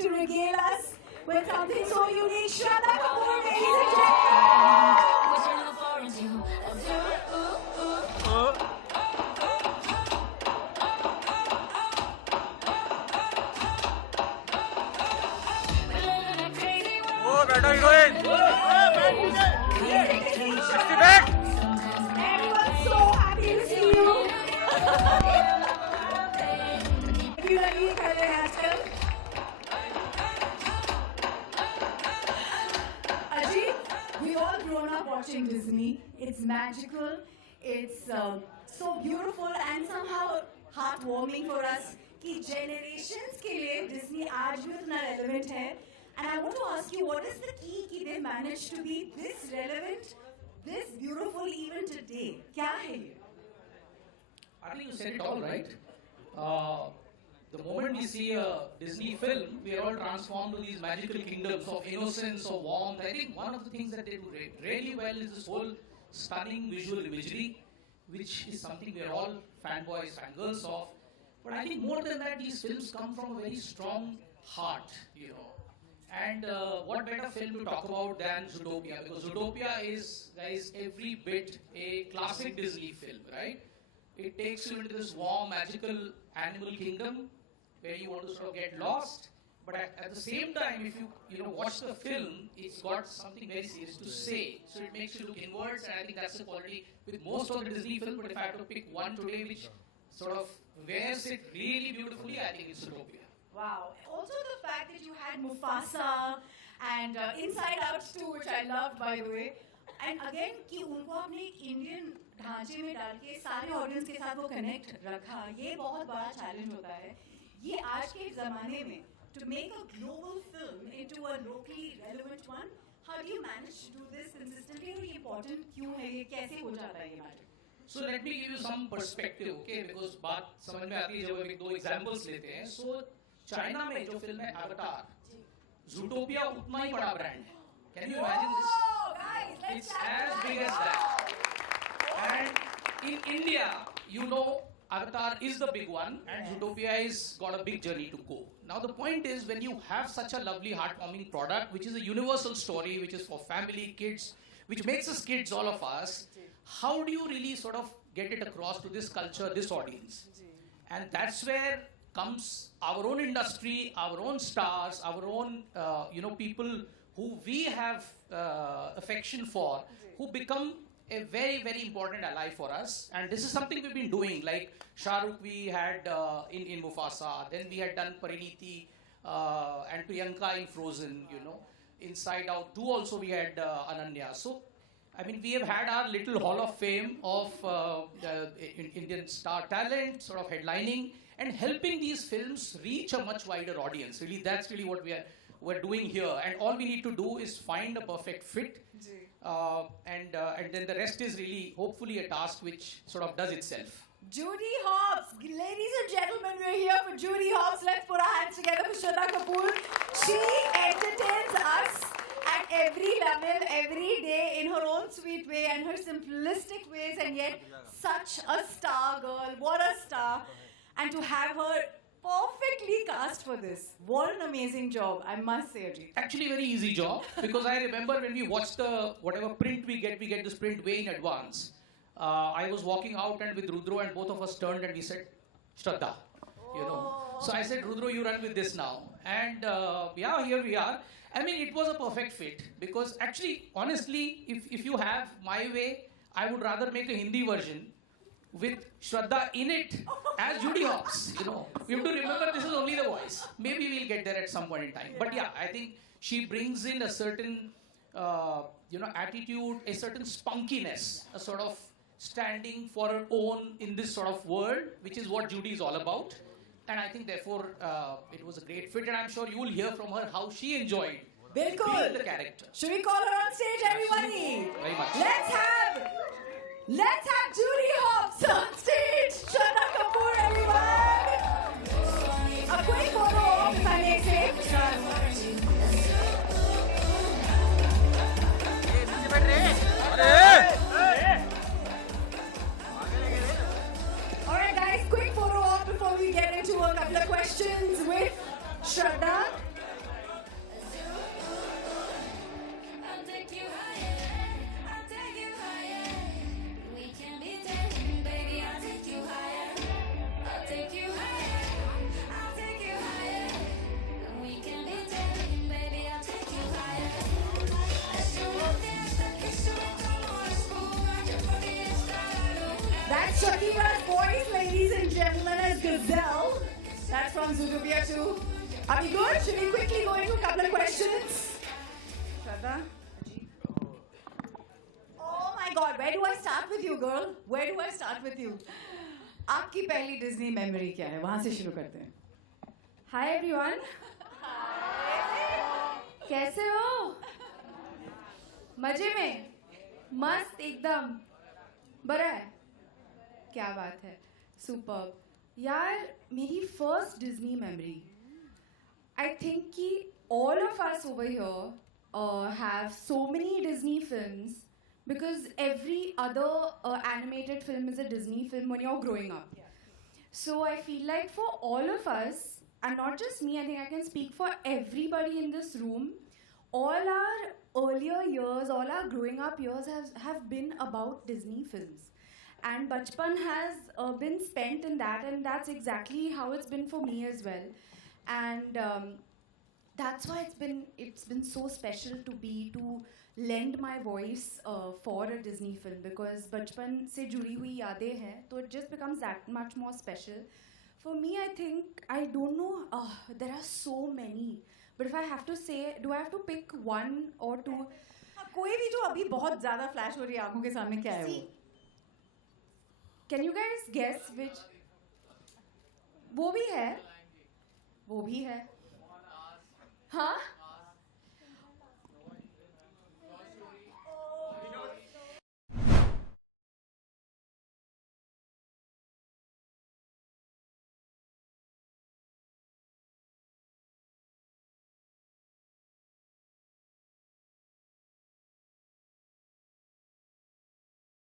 to regale us with something so unique. Shraddha Kapoor, ladies and gentlemen. Oh, better heroine. Everyone's so happy to see you. Regularly, Khalil Haskell. Ajit, we've all grown up watching Disney. It's magical. It's so beautiful and somehow heartwarming for us कि generations के लिए Disney आज भी उतना relevant है. And I want to ask you, what is the key कि they managed to be this relevant, this beautiful even today? क्या है ये? I think you said it all right. The moment we see a Disney film, we are all transformed to these magical kingdoms of innocence, of warmth. I think one of the things that they do really well is this whole stunning visual imagery, which is something we are all fanboys, fangirls of. But I think more than that, these films come from a very strong heart, you know. And what better film to talk about than Zootopia? Because Zootopia is, guys, every bit a classic Disney film, right? It takes you into this warm, magical animal kingdom where you want to sort of get lost. But at the same time, if you watch the film, it's got something very serious to say. So it makes you look inwards, and I think that's the quality with most of the Disney films. But if I have to pick one today which sort of wears it really beautifully, I think it's Zootopia. Wow. Also the fact that you had Mufasa and Inside Out too, which I loved by the way. And again कि उनको आपने एक Indian ढांचे में डाल के सारे audience के साथ वो कनेक्ट रखा, ये बहुत बड़ा चैलेंज होता है. ये आज के ज़माने में to make a global film into a locally relevant one, how do you manage to do this consistently? और ये important क्यों है? ये कैसे हो जाता है ये matter? So let me give you some perspective, okay? Because बात समझ में आती है जब हम एक दो examples लेते हैं. So चाइना में जो फिल्म है Avatar, Zootopia उतना ही बड़ा ब्रांड है. Can you imagine this? Oh, guys, let's It's as big as that. And in India, you know, Avatar is the big one, and Zootopia is got a big journey to go. Now the point is, when you have such a lovely, heartwarming product, which is a universal story, which is for family, kids, which makes us kids, all of us, how do you really sort of get it across to this culture, this audience? And that's where comes our own industry, our own stars, our own people who we have affection for, who become a very, very important ally for us. And this is something we've been doing. Like Shah Rukh we had in Mufasa, then we had done Parineeti and Priyanka in Frozen, you know. Inside Out 2 also we had Ananya. So, I mean, we have had our little hall of fame of Indian star talent, sort of headlining, and helping these films reach a much wider audience. Really, that's really what we're doing here. And all we need to do is find a perfect fit. And then the rest is really, hopefully, a task which sort of does itself. Judy Hopps, ladies and gentlemen, we're here for Judy Hopps. Let's put our hands together for Shraddha Kapoor. She entertains us at every level, every day, in her own sweet way and her simplistic ways, and yet such a star girl. What a star! And to have her perfectly cast for this. What an amazing job, I must say, Ajit. Actually, very easy job, because I remember when we watched the whatever print we get this print way in advance. I was walking out and with Rudro, and both of us turned and we said, Shraddha, you know. So I said, Rudro, you run with this now. And yeah, here we are. I mean, it was a perfect fit, because actually, honestly, if you have my way, I would rather make a Hindi version with Shraddha in it as Judy Hopps, you know. We have to remember this is only the voice. Maybe we'll get there at some point in time. But yeah, I think she brings in a certain, attitude, a certain spunkiness, a sort of standing for her own in this sort of world, which is what Judy is all about. And I think therefore it was a great fit, and I'm sure you will hear from her how she enjoyed being the character. Should we call her on stage, everybody? Very much. Let's have Judy Hopps on stage. Shraddha Kapoor, everyone. A quick photo op, if I may say. All right, guys, quick photo op before we get into a couple of questions with Shraddha. Gazelle. That's from Zootopia 2. Are we good? Should we quickly go into a couple of questions? Shraddha? Oh my God, where do I start with you, girl? Where do I start with you? आपकी पहली Disney memory क्या है? वहाँ से शुरू करते हैं. Hi everyone. कैसे हो? मजे में? मस्त एकदम. बड़ा है? क्या बात है? Superb. यार मेरी first Disney memory. I think कि all of us over here have so many Disney films because every other animated film is a Disney film when you're growing up. So I feel like for all of us, and not just me, I think I can speak for everybody in this room, all our earlier years, all our growing up years have been about Disney films. And Bachpan has been spent in that, and that's exactly how it's been for me as well. And that's why it's been so special to lend my voice for a Disney film, because Bachpan se judi hui yaadein hain, so it just becomes that much more special. For me, I think, I don't know, there are so many. But if I have to say, do I have to pick one or two? कोई भी जो अभी बहुत ज़्यादा flash हो रही है आंखों के सामने क्या है वो? Can you guys guess which? वो भी है.